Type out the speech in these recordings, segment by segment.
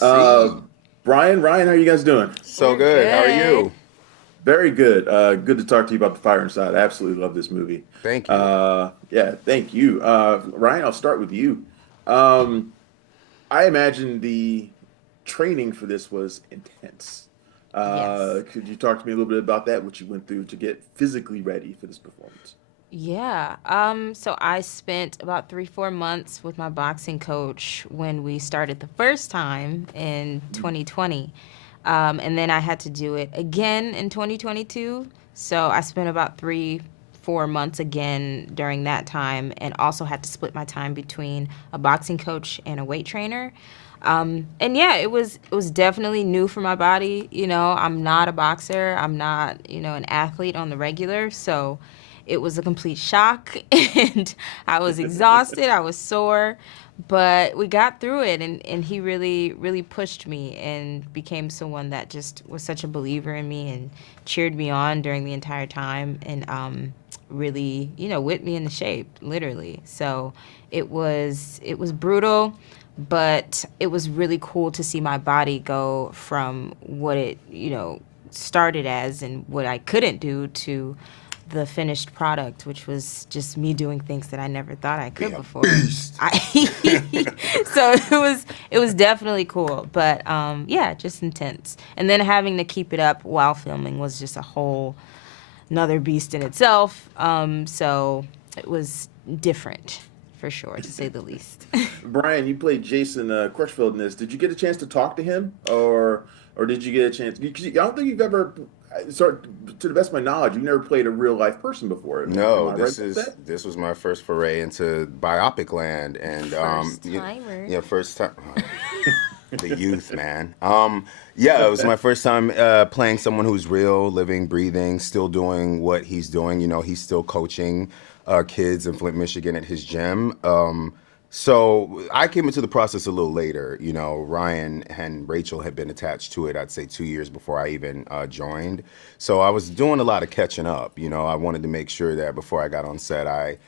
DC. Brian, Ryan, how are you guys doing? So We're good. How are you? good. Very good. Good to talk to you about The Fire Inside. I absolutely love this movie. Thank you. Yeah, thank you. Ryan, I'll start with you. Um, I imagine the training for this was intense. Yes. Could you talk to me a little bit about that, what you went through to get physically ready for this performance? Yeah. So I spent about 3, 4 months with my boxing coach when we started the first time in 2020. And then I had to do it again in 2022. So I spent about 3, 4 months again during that time and also had to split my time between a boxing coach and a weight trainer. And yeah, it was definitely new for my body. I'm not a boxer. I'm not, an athlete on the regular. So it was a complete shock and I was exhausted. I was sore, but we got through it and he really, really pushed me and became someone that just was such a believer in me and cheered me on during the entire time and really, whipped me into shape, literally. So it was brutal, but it was really cool to see my body go from what it, started as and what I couldn't do to the finished product, which was just me doing things that I never thought I Be could a before. beast. I, so it was definitely cool, but yeah, just intense. And then having to keep it up while filming was just a whole another beast in itself. So it was different for sure, to say the least. Brian, you played Jason Crutchfield in this. Did you get a chance to talk to him, or did you get a chance? Because I don't think you've ever, to the best of my knowledge, you've never played a real life person before. Am No, I right this about is that? this was my first foray into biopic land, and First timer. yeah, first time. The youth, man. Yeah, it was my first time playing someone who's real, living, breathing, still doing what he's doing. He's still coaching kids in Flint, Michigan at his gym. So I came into the process a little later. Ryan and Rachel had been attached to it, I'd say 2 years before I even joined. So I was doing a lot of catching up. I wanted to make sure that before I got on set, I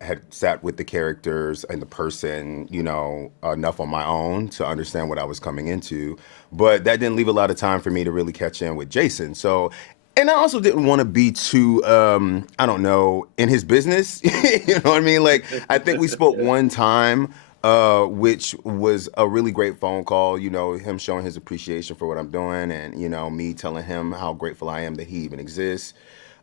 had sat with the characters and the person, enough on my own to understand what I was coming into. But that didn't leave a lot of time for me to really catch in with Jason. So, and I also didn't want to be too, I don't know, in his business. You know what I mean? Like, I think we spoke Yeah. one time, which was a really great phone call, him showing his appreciation for what I'm doing and, me telling him how grateful I am that he even exists.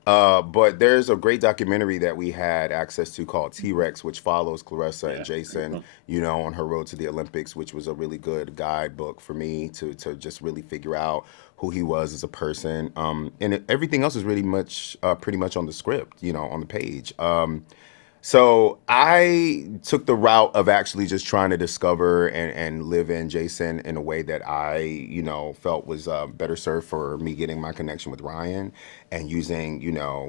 But there's a great documentary that we had access to called T-Rex, which follows Claressa and Yeah. Jason, on her road to the Olympics, which was a really good guidebook for me to just really figure out who he was as a person. Everything else is really much, pretty much on the script, on the page. So I took the route of actually just trying to discover and live in Jason in a way that I, felt was better served for me getting my connection with Ryan and using,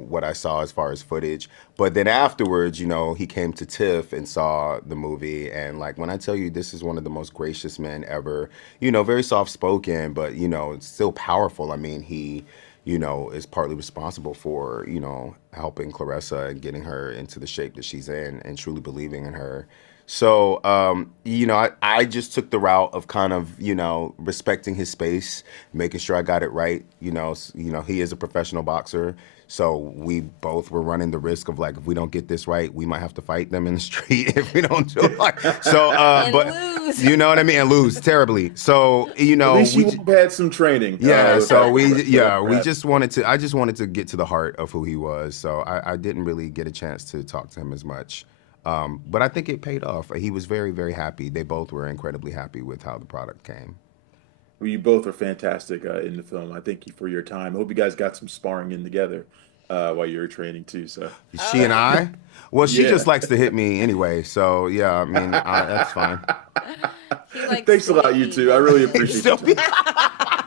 what I saw as far as footage. But then afterwards, he came to TIFF and saw the movie. And like, when I tell you this is one of the most gracious men ever, very soft spoken, but, it's still powerful. I mean, he is partly responsible for, helping Claressa and getting her into the shape that she's in and truly believing in her. So, I just took the route of kind of, respecting his space, making sure I got it right. He is a professional boxer. So we both were running the risk of like, if we don't get this right, we might have to fight them in the street if we don't do it. So, And but lose. you know what I mean? And lose terribly. So, At least we, you have had some training. yeah, so we Perhaps. just wanted to. I just wanted to get to the heart of who he was. So I didn't really get a chance to talk to him as much, but I think it paid off. He was very, very happy. They both were incredibly happy with how the product came. Well, you both are fantastic in the film. I thank you for your time. I hope you guys got some sparring in together while you were training too. So, She and I, well, she yeah. just likes to hit me anyway. So yeah, I mean that's fine. He likes Thanks a lot, you two. I squeeze. really appreciate So, your time.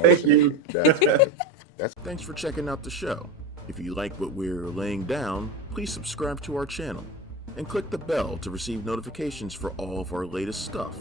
Thank you. Thank you. That's funny. Thanks for checking out the show. If you like what we're laying down, please subscribe to our channel and click the bell to receive notifications for all of our latest stuff.